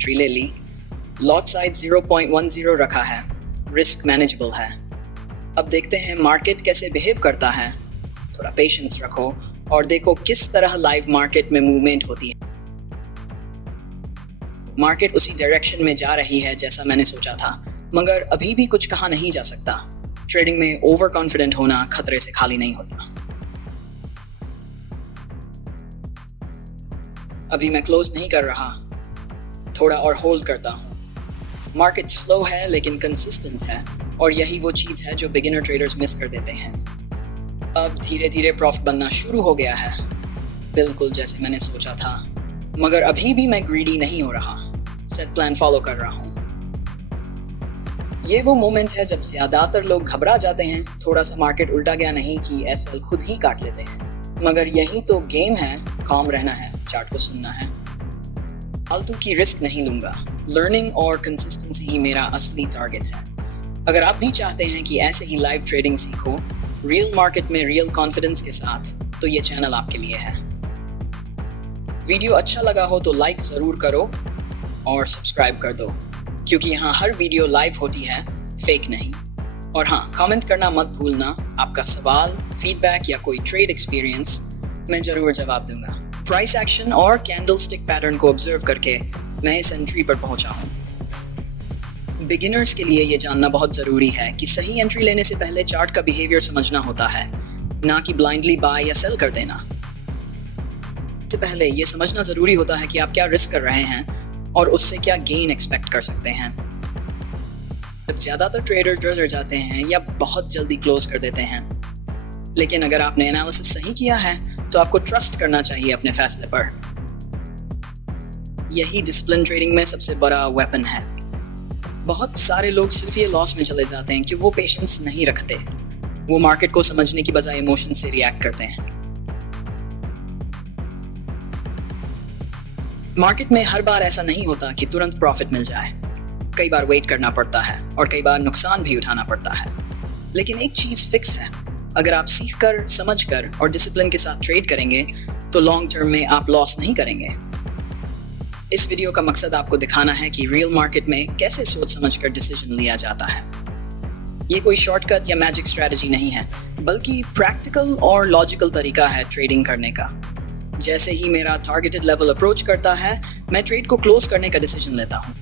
Entry ले ली, lot size 0.10 रखा है, रिस्क मैनेजेबल है। अब देखते हैं मार्केट कैसे बिहेव करता है। थोड़ा पेशेंस रखो और देखो किस तरह लाइव मार्केट में मूवमेंट होती है। मार्केट उसी डायरेक्शन में जा रही है जैसा मैंने सोचा था, मगर अभी भी कुछ कहा नहीं जा सकता। ट्रेडिंग में ओवर कॉन्फिडेंट होना खतरे से खाली नहीं होता। अभी मैं क्लोज नहीं कर रहा, थोड़ा और होल्ड करता हूँ। मार्केट स्लो है लेकिन कंसिस्टेंट है, और यही वो चीज़ है जो बिगिनर ट्रेडर्स मिस कर देते हैं। अब धीरे धीरे प्रॉफिट बनना शुरू हो गया है, बिल्कुल जैसे मैंने सोचा था, मगर अभी भी मैं ग्रीडी नहीं हो रहा। सेट प्लान फॉलो कर रहा हूँ। ये वो मोमेंट है जब ज्यादातर लोग घबरा जाते हैं। थोड़ा सा मार्केट उल्टा गया नहीं कि एसएल खुद ही काट लेते हैं, मगर यही तो गेम है। काम रहना है, चार्ट को सुनना है, फालतू की रिस्क नहीं लूंगा। लर्निंग और कंसिस्टेंसी ही मेरा असली टारगेट है। अगर आप भी चाहते हैं कि ऐसे ही लाइव ट्रेडिंग सीखो रियल मार्केट में रियल कॉन्फिडेंस के साथ, तो ये चैनल आपके लिए है। वीडियो अच्छा लगा हो तो लाइक जरूर करो और सब्सक्राइब कर दो, क्योंकि यहाँ हर वीडियो लाइव होती है, फेक नहीं। और हाँ, कमेंट करना मत भूलना। आपका सवाल, फीडबैक या कोई ट्रेड एक्सपीरियंस मैं जरूर जवाब दूंगा। प्राइस एक्शन और कैंडलस्टिक पैटर्न को ऑब्जर्व करके मैं इस एंट्री पर पहुंचा हूं। बिगिनर्स के लिए ये जानना बहुत ज़रूरी है कि सही एंट्री लेने से पहले चार्ट का बिहेवियर समझना होता है, ना कि ब्लाइंडली बाय या सेल कर देना। इससे पहले ये समझना ज़रूरी होता है कि आप क्या रिस्क कर रहे हैं और उससे क्या गेन एक्सपेक्ट कर सकते हैं। ज़्यादातर ट्रेडर डर जाते हैं या बहुत जल्दी क्लोज कर देते हैं, लेकिन अगर आपने एनालिसिस सही किया है तो आपको ट्रस्ट करना चाहिए अपने फैसले पर। यही डिसिप्लिन ट्रेडिंग में सबसे बड़ा वेपन है। बहुत सारे लोग सिर्फ ये लॉस में चले जाते हैं कि वो पेशेंस नहीं रखते। वो मार्केट को समझने की बजाय इमोशन से रिएक्ट करते हैं। मार्केट में हर बार ऐसा नहीं होता कि तुरंत प्रॉफिट मिल जाए। कई बार वेट करना पड़ता है और कई बार नुकसान भी उठाना पड़ता है। लेकिन एक चीज फिक्स है, अगर आप सीखकर, समझकर और डिसिप्लिन के साथ ट्रेड करेंगे तो लॉन्ग टर्म में आप लॉस नहीं करेंगे। इस वीडियो का मकसद आपको दिखाना है कि रियल मार्केट में कैसे सोच समझकर डिसीजन लिया जाता है। ये कोई शॉर्टकट या मैजिक स्ट्रेटजी नहीं है, बल्कि प्रैक्टिकल और लॉजिकल तरीका है ट्रेडिंग करने का। जैसे ही मेरा टारगेटेड लेवल अप्रोच करता है, मैं ट्रेड को क्लोज करने का डिसीजन लेता हूँ।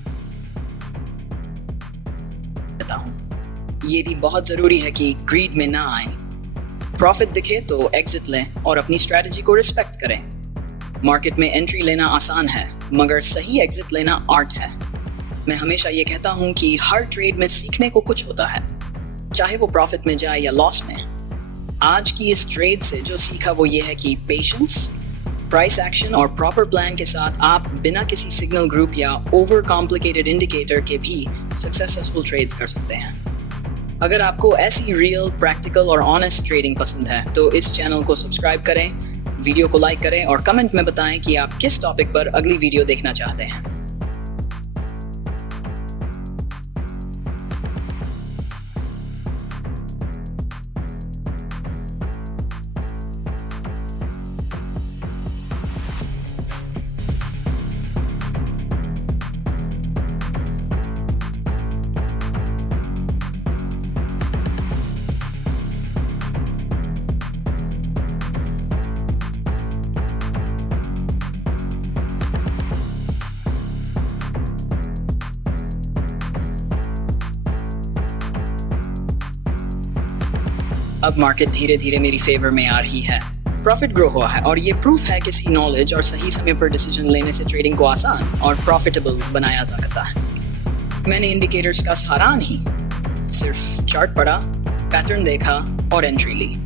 ये भी बहुत जरूरी है कि ग्रीड में ना आए। प्रॉफिट दिखे तो एग्जिट लें और अपनी स्ट्रेटजी को रिस्पेक्ट करें। मार्केट में एंट्री लेना आसान है, मगर सही एग्जिट लेना आर्ट है। मैं हमेशा ये कहता हूँ कि हर ट्रेड में सीखने को कुछ होता है, चाहे वो प्रॉफिट में जाए या लॉस में। आज की इस ट्रेड से जो सीखा वो ये है कि पेशेंस, प्राइस एक्शन और प्रॉपर प्लान के साथ आप बिना किसी सिग्नल ग्रुप या ओवर कॉम्प्लिकेटेड इंडिकेटर के भी सक्सेसफुल ट्रेड्स कर सकते हैं। अगर आपको ऐसी रियल, प्रैक्टिकल और ऑनेस्ट ट्रेडिंग पसंद है तो इस चैनल को सब्सक्राइब करें, वीडियो को लाइक करें और कमेंट में बताएं कि आप किस टॉपिक पर अगली वीडियो देखना चाहते हैं। अब मार्केट धीरे धीरे मेरी फेवर में आ रही है। प्रॉफिट ग्रो हुआ है और ये प्रूफ है कि सही नॉलेज और सही समय पर डिसीजन लेने से ट्रेडिंग को आसान और प्रॉफिटेबल बनाया जा सकता है। मैंने इंडिकेटर्स का सहारा नहीं, सिर्फ चार्ट पढ़ा, पैटर्न देखा और एंट्री ली।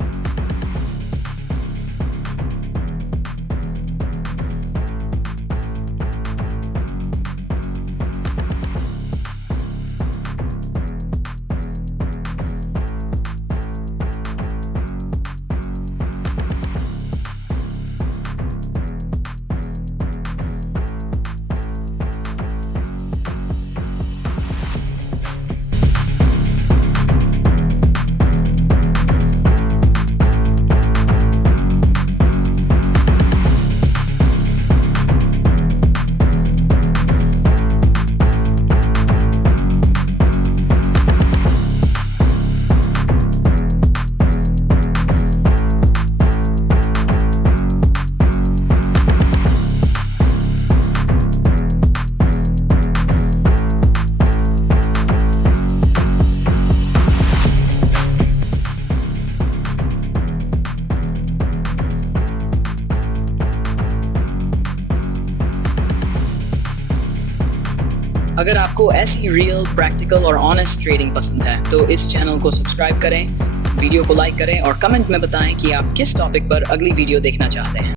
अगर आपको ऐसी रियल, प्रैक्टिकल और ऑनेस्ट ट्रेडिंग पसंद है तो इस चैनल को सब्सक्राइब करें, वीडियो को लाइक करें और कमेंट में बताएं कि आप किस टॉपिक पर अगली वीडियो देखना चाहते हैं।